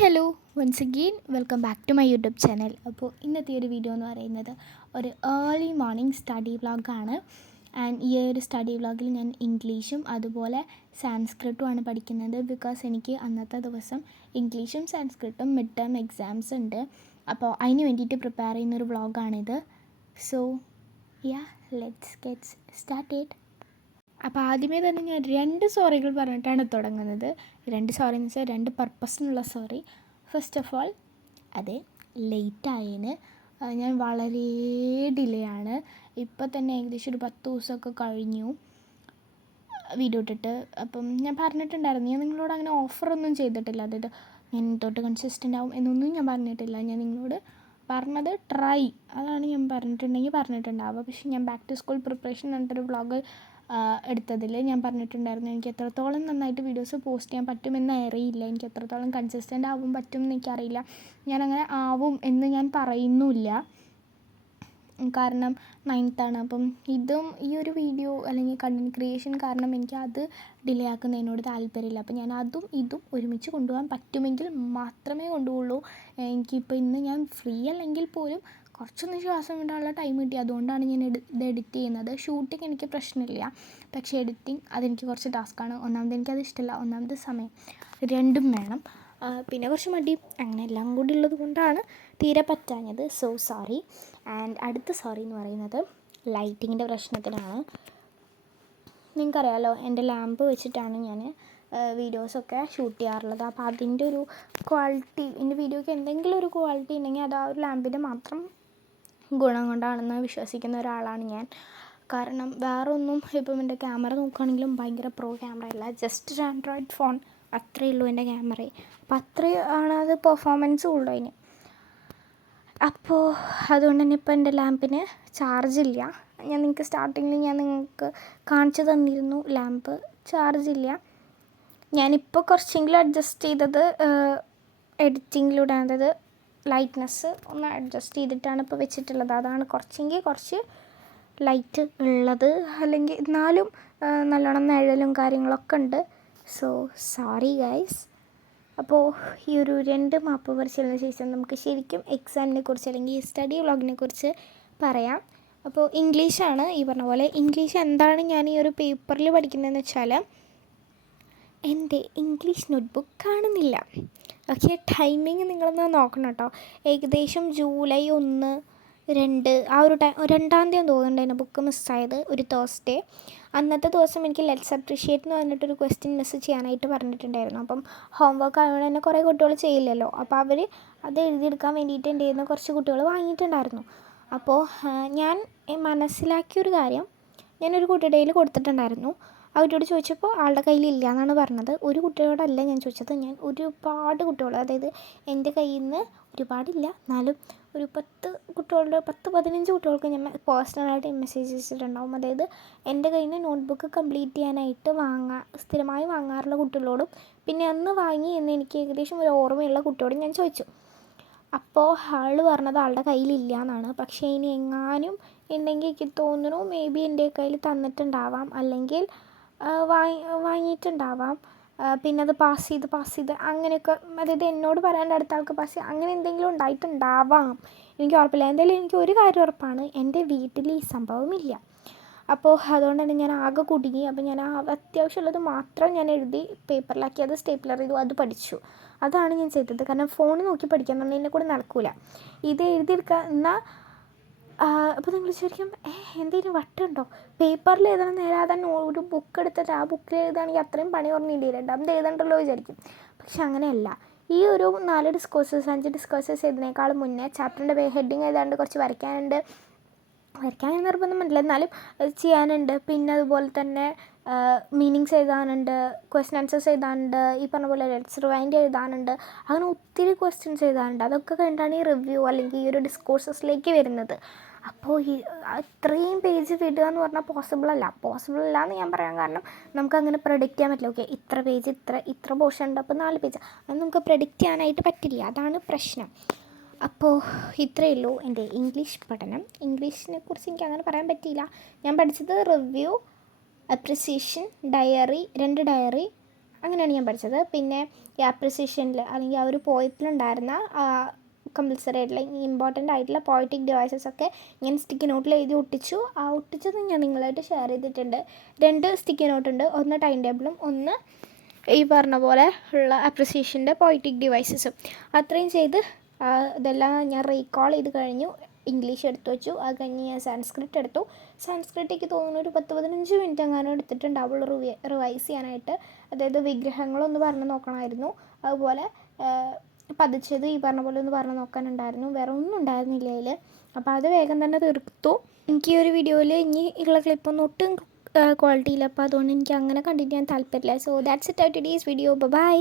Hello once again welcome back to my YouTube channel. അപ്പോൾ ഇന്നത്തെ ഒരു വീഡിയോ എന്ന് പറയുന്നത് ഒരു ഏർലി മോർണിംഗ് സ്റ്റഡി വ്ളോഗാണ്. ആൻഡ് ഈ ഒരു സ്റ്റഡി വ്ളോഗിൽ ഞാൻ ഇംഗ്ലീഷും അതുപോലെ സാൻസ്ക്രിറ്റുമാണ് പഠിക്കുന്നത്. ബിക്കോസ് എനിക്ക് അന്നത്തെ ദിവസം ഇംഗ്ലീഷും സാൻസ്ക്രിറ്റും മിഡ് ടേം എക്സാംസ് ഉണ്ട്. അപ്പോൾ അതിന് വേണ്ടിയിട്ട് പ്രിപ്പയർ ചെയ്യുന്നൊരു വ്ളോഗാണിത്. So let's get started. അപ്പോൾ ആദ്യമേ തന്നെ ഞാൻ 2 സോറികൾ പറഞ്ഞിട്ടാണ് തുടങ്ങുന്നത്. 2 സോറി എന്ന് വെച്ചാൽ 2 പർപ്പസിനുള്ള സോറി. ഫസ്റ്റ് ഓഫ് ഓൾ, അതെ, ലേറ്റായതിന് ഞാൻ വളരെ ഡിലേ ആണ്. ഇപ്പോൾ തന്നെ ഏകദേശം ഒരു 10 ദിവസമൊക്കെ കഴിഞ്ഞു വീഡിയോ ഇട്ടിട്ട്. അപ്പം ഞാൻ പറഞ്ഞിട്ടുണ്ടായിരുന്നു, ഞാൻ നിങ്ങളോട് അങ്ങനെ ഓഫറൊന്നും ചെയ്തിട്ടില്ല. അതായത് ഞാൻ തൊട്ട് കൺസിസ്റ്റൻ്റ് ആവും എന്നൊന്നും ഞാൻ പറഞ്ഞിട്ടില്ല. ഞാൻ നിങ്ങളോട് പറഞ്ഞത് ട്രൈ, അതാണ് ഞാൻ പറഞ്ഞിട്ടുണ്ടാവുക. പക്ഷേ ഞാൻ ബാക്ക് ടു സ്കൂൾ പ്രിപ്പറേഷൻ എന്നിട്ടൊരു വ്ളോഗ് എടുത്തതിൽ ഞാൻ പറഞ്ഞിട്ടുണ്ടായിരുന്നു എനിക്ക് എത്രത്തോളം നന്നായിട്ട് വീഡിയോസ് പോസ്റ്റ് ചെയ്യാൻ പറ്റുമെന്ന് അറിയില്ല, എനിക്ക് എത്രത്തോളം കൺസിസ്റ്റൻ്റ് ആവും പറ്റുമെന്ന് എനിക്കറിയില്ല. ഞാനങ്ങനെ ആവും എന്ന് ഞാൻ പറയുന്നുമില്ല, കാരണം 9th ആണ്. അപ്പം ഈ ഒരു വീഡിയോ അല്ലെങ്കിൽ കണ്ടൻറ് ക്രിയേഷൻ കാരണം എനിക്ക് അത് ഡിലേ ആക്കുന്നതിനോട് താല്പര്യമില്ല. അപ്പം ഞാൻ അതും ഇതും ഒരുമിച്ച് കൊണ്ടുപോകാൻ പറ്റുമെങ്കിൽ മാത്രമേ കൊണ്ടുപോകുള്ളൂ. എനിക്കിപ്പോൾ ഇന്ന് ഞാൻ ഫ്രീ അല്ലെങ്കിൽ പോലും കുറച്ചൊന്ന് ശ്വാസം വിടാനുള്ള ടൈം കിട്ടി, അതുകൊണ്ടാണ് ഞാൻ ഇത് എഡിറ്റ് ചെയ്യുന്നത്. ഷൂട്ടിങ് എനിക്ക് പ്രശ്നമില്ല, പക്ഷേ എഡിറ്റിംഗ് അതെനിക്ക് കുറച്ച് ടാസ്ക്കാണ്. ഒന്നാമത് എനിക്കത് ഇഷ്ടമല്ല, ഒന്നാമത് സമയം, രണ്ടും വേണം. പിന്നെ കുറച്ച് മടി, അങ്ങനെ എല്ലാം കൂടി ഉള്ളത് കൊണ്ടാണ് തീരെ പറ്റാഞ്ഞത്. So sorry. ആൻഡ് അടുത്ത സോറി എന്ന് പറയുന്നത് ലൈറ്റിങ്ങിൻ്റെ പ്രശ്നത്തിനാണ്. നിങ്ങൾക്കറിയാമല്ലോ, എൻ്റെ ലാമ്പ് വെച്ചിട്ടാണ് ഞാൻ വീഡിയോസൊക്കെ ഷൂട്ട് ചെയ്യാറുള്ളത്. അപ്പോൾ അതിൻ്റെ ഒരു ക്വാളിറ്റി, എൻ്റെ വീഡിയോയ്ക്ക് എന്തെങ്കിലും ഒരു ക്വാളിറ്റി ഉണ്ടെങ്കിൽ അത് ആ ഒരു ലാമ്പിൻ്റെ മാത്രം ഗുണം കൊണ്ടാണെന്ന് വിശ്വസിക്കുന്ന ഒരാളാണ് ഞാൻ. കാരണം വേറൊന്നും, ഇപ്പം എൻ്റെ ക്യാമറ നോക്കുകയാണെങ്കിലും ഭയങ്കര പ്രോ ക്യാമറ അല്ല, ജസ്റ്റ് ഒരു ആൻഡ്രോയിഡ് ഫോൺ, അത്രയേ ഉള്ളൂ എൻ്റെ ക്യാമറ. അപ്പോൾ അത്രയും ആണ് അത് പെർഫോമൻസും ഉള്ളൂ അതിന്. അപ്പോൾ അതുകൊണ്ട് തന്നെ ഇപ്പോൾ എൻ്റെ ലാമ്പിന് ചാർജില്ല. ഞാൻ നിങ്ങൾക്ക് സ്റ്റാർട്ടിങ്ങിൽ നിങ്ങൾക്ക് കാണിച്ചു തന്നിരുന്നു, ലാമ്പ് ചാർജില്ല. ഞാനിപ്പോൾ കുറച്ചെങ്കിലും അഡ്ജസ്റ്റ് ചെയ്തത് എഡിറ്റിങ്ങിലൂടെ, അതായത് ലൈറ്റ്നെസ് ഒന്ന് അഡ്ജസ്റ്റ് ചെയ്തിട്ടാണ് ഇപ്പോൾ വെച്ചിട്ടുള്ളത്. അതാണ് കുറച്ച് ലൈറ്റ് ഉള്ളത്. അല്ലെങ്കിൽ എന്നാലും നല്ലോണം നിഴലും കാര്യങ്ങളൊക്കെ ഉണ്ട്. So sorry guys. അപ്പോൾ ഈ ഒരു 2 മാപ്പ് പറിച്ചതിന് ശേഷം നമുക്ക് ശരിക്കും എക്സാമിനെ കുറിച്ച് അല്ലെങ്കിൽ സ്റ്റഡി വ്ളോഗിനെ കുറിച്ച് പറയാം. അപ്പോൾ ഇംഗ്ലീഷാണ്. ഈ പറഞ്ഞ പോലെ ഇംഗ്ലീഷ് എന്താണ് ഞാൻ ഈ ഒരു പേപ്പറിൽ പഠിക്കുന്നതെന്ന് വെച്ചാൽ, എൻ്റെ ഇംഗ്ലീഷ് നോട്ട്ബുക്ക് കാണുന്നില്ല. ഓക്കെ, ടൈമിങ് നിങ്ങളൊന്ന് നോക്കണം കേട്ടോ. ഏകദേശം ജൂലൈ 1, 2 ആ ഒരു 2-ാം തീയതി തോന്നുന്നുണ്ട് എൻ്റെ ബുക്ക് മിസ്സായത്, ഒരു തേഴ്സ്ഡേ. അന്നത്തെ ദിവസം എനിക്ക് ലെറ്റ്സ് അപ്രീഷിയേറ്റ് എന്ന് പറഞ്ഞിട്ടൊരു ക്വസ്റ്റ്യൻ മിസ് ചെയ്യാനായിട്ട് പറഞ്ഞിട്ടുണ്ടായിരുന്നു. അപ്പം ഹോംവർക്ക് ആയതുകൊണ്ട് തന്നെ കുറേ കുട്ടികൾ ചെയ്യില്ലല്ലോ. അപ്പോൾ അവർ അത് എഴുതിയെടുക്കാൻ വേണ്ടിയിട്ട് എൻ്റെ കയ്യിൽ നിന്ന് കുറച്ച് കുട്ടികൾ വാങ്ങിയിട്ടുണ്ടായിരുന്നു. അപ്പോൾ ഞാൻ മനസ്സിലാക്കിയൊരു കാര്യം, ഞാനൊരു കുട്ടിയുടെ കയ്യിൽ കൊടുത്തിട്ടുണ്ടായിരുന്നു. ആ കുട്ടിയോട് ചോദിച്ചപ്പോൾ ആളുടെ കയ്യിൽ ഇല്ല എന്നാണ് പറഞ്ഞത്. ഒരു കുട്ടിയോടല്ല ഞാൻ ചോദിച്ചത്, ഞാൻ ഒരുപാട് കുട്ടികൾ, അതായത് എൻ്റെ കയ്യിൽ നിന്ന് ഒരുപാടില്ല എന്നാലും ഒരു 10-15 കുട്ടികൾക്ക് ഞാൻ പേഴ്സണലായിട്ട് മെസ്സേജ് അയച്ചിട്ടുണ്ടാവും. അതായത് എൻ്റെ കയ്യിൽ നിന്ന് നോട്ട്ബുക്ക് കംപ്ലീറ്റ് ചെയ്യാനായിട്ട് സ്ഥിരമായി വാങ്ങാറുള്ള കുട്ടികളോടും പിന്നെ അന്ന് വാങ്ങി എന്ന് എനിക്ക് ഏകദേശം ഒരു ഓർമ്മയുള്ള കുട്ടിയോടും ഞാൻ ചോദിച്ചു. അപ്പോൾ ആൾ പറഞ്ഞത് ആളുടെ കയ്യിലില്ല എന്നാണ്. പക്ഷേ ഇനി എങ്ങാനും ഉണ്ടെങ്കിൽ എനിക്ക് തോന്നുന്നു മേ ബി എൻ്റെ കയ്യിൽ തന്നിട്ടുണ്ടാവാം, അല്ലെങ്കിൽ വാങ്ങിയിട്ടുണ്ടാവാം. പിന്നെ അത് പാസ് ചെയ്ത് അങ്ങനെയൊക്കെ, അതായത് എന്നോട് പറയാണ്ട് അടുത്ത ആൾക്ക് പാസ് ചെയ്ത് അങ്ങനെ എന്തെങ്കിലും ഉണ്ടായിട്ടുണ്ടാവാം, എനിക്ക് ഉറപ്പില്ല. എന്തായാലും എനിക്ക് ഒരു കാര്യം ഉറപ്പാണ്, എൻ്റെ വീട്ടിൽ ഈ സംഭവമില്ല. അപ്പോൾ അതുകൊണ്ട് തന്നെ ഞാൻ ആകെ കുടുങ്ങി. അപ്പോൾ ഞാൻ അത്യാവശ്യമുള്ളത് മാത്രം ഞാൻ എഴുതി പേപ്പറിലാക്കി അത് സ്റ്റേപ്ലർ ചെയ്തു, അത് പഠിച്ചു. അതാണ് ഞാൻ ചെയ്തത്. കാരണം ഫോൺ നോക്കി പഠിക്കാൻ പറഞ്ഞാൽ എന്നെ കൂടെ നടക്കില്ല. ഇത് എഴുതിയെടുക്കുക എന്നാൽ അപ്പോൾ നിങ്ങൾ ശരിക്കും എന്തെങ്കിലും വട്ടുണ്ടോ, പേപ്പറിൽ എഴുതണം നേരെ തന്നെ ഒരു ബുക്ക് എടുത്തിട്ട് ആ ബുക്കിൽ എഴുതുകയാണെങ്കിൽ അത്രയും പണി കുറഞ്ഞില്ലേ, 2ാമത് എഴുതണ്ടല്ലോ വിചാരിക്കും. പക്ഷെ അങ്ങനെയല്ല. ഈ ഒരു 4 ഡിസ്കോഴ്സസ് 5 ഡിസ്കോഴ്സസ് എഴുതുന്നതിനേക്കാളും മുന്നേ ചാപ്റ്ററിൻ്റെ ഹെഡിങ് എഴുതാണ്ട് കുറച്ച് വരയ്ക്കാൻ നിർബന്ധം പറ്റില്ല, എന്നാലും ചെയ്യാനുണ്ട്. പിന്നെ അതുപോലെ തന്നെ മീനിങ്സ് എഴുതാനുണ്ട്, ക്വസ്റ്റ്യൻ ആൻസേഴ്സ് എഴുതാനുണ്ട്, ഈ പറഞ്ഞ പോലെ ലെറ്റ്സ് റിവൈൻഡ് എഴുതാനുണ്ട്. അങ്ങനെ ഒത്തിരി ക്വസ്റ്റ്യൻസ് എഴുതാനുണ്ട്. അതൊക്കെ കഴിഞ്ഞിട്ടാണ് ഈ റിവ്യൂ അല്ലെങ്കിൽ ഈ ഒരു ഡിസ്കോഴ്സസിലേക്ക് വരുന്നത്. അപ്പോൾ ഇത്രയും പേജ് വിടുക എന്ന് പറഞ്ഞാൽ പോസിബിൾ അല്ല എന്ന് ഞാൻ പറയാൻ കാരണം, നമുക്കങ്ങനെ പ്രെഡിക്റ്റ് ചെയ്യാൻ പറ്റില്ല. ഓക്കെ, ഇത്ര പേജ് ഇത്ര പോർഷൻ ഉണ്ട്, അപ്പോൾ 4 പേജ്, അത് നമുക്ക് പ്രെഡിക്റ്റ് ചെയ്യാനായിട്ട് പറ്റില്ല. അതാണ് പ്രശ്നം. അപ്പോൾ ഇത്രയേ ഉള്ളൂ എൻ്റെ ഇംഗ്ലീഷ് പഠനം. ഇംഗ്ലീഷിനെ കുറിച്ച് എനിക്ക് അങ്ങനെ പറയാൻ പറ്റിയില്ല. ഞാൻ പഠിച്ചത് റിവ്യൂ, അപ്രിസിയേഷൻ, ഡയറി, 2 ഡയറി, അങ്ങനെയാണ് ഞാൻ പഠിച്ചത്. പിന്നെ ഈ അപ്രിസിയേഷനിൽ അല്ലെങ്കിൽ ആ ഒരു പോയത്തിലുണ്ടായിരുന്ന കമ്പൽസറി ആയിട്ടുള്ള ഇമ്പോർട്ടൻ്റ് ആയിട്ടുള്ള പോയറ്റിക് ഡിവൈസസ് ഒക്കെ ഞാൻ സ്റ്റിക്കി നോട്ടിൽ എഴുതി ഒട്ടിച്ചു. ആ ഒട്ടിച്ചത് ഞാൻ നിങ്ങളായിട്ട് ഷെയർ ചെയ്തിട്ടുണ്ട്. 2 സ്റ്റിക്കി നോട്ടുണ്ട്, ഒന്ന് ടൈം ടേബിളും ഒന്ന് ഈ പറഞ്ഞ പോലെ ഉള്ള അപ്രിസിയേഷൻ്റെ പോയറ്റിക് ഡിവൈസസും. അത്രയും ചെയ്ത് ഇതെല്ലാം ഞാൻ റീകോൾ ചെയ്ത് കഴിഞ്ഞു. ഇംഗ്ലീഷ് എടുത്തു വെച്ചു. അത് കഴിഞ്ഞ് ഞാൻ സംസ്കൃത് എടുത്തു. സംസ്കൃതിക്ക് തോന്നുന്നു ഒരു 10-15 മിനിറ്റ് എങ്ങാനും എടുത്തിട്ടുണ്ടാവുള്ളൂ റിവൈസ് ചെയ്യാനായിട്ട്. അതായത് വിഗ്രഹങ്ങളൊന്ന് പറഞ്ഞു നോക്കണമായിരുന്നു, അതുപോലെ പതിച്ചത് ഈ പറഞ്ഞ പോലെ ഒന്ന് പറഞ്ഞു നോക്കാനുണ്ടായിരുന്നു. വേറെ ഒന്നും ഉണ്ടായിരുന്നില്ല അതിൽ. അപ്പോൾ അത് വേഗം തന്നെ തീർത്തു. എനിക്ക് ഈ ഒരു വീഡിയോയിൽ ഇനി ഉള്ള ക്ലിപ്പൊന്നും ഒട്ടും ക്വാളിറ്റി ഇല്ല, അപ്പോൾ അതുകൊണ്ട് എനിക്ക് അങ്ങനെ കണ്ടിട്ട് ഞാൻ താല്പര്യമില്ല. So that's it today's video. By.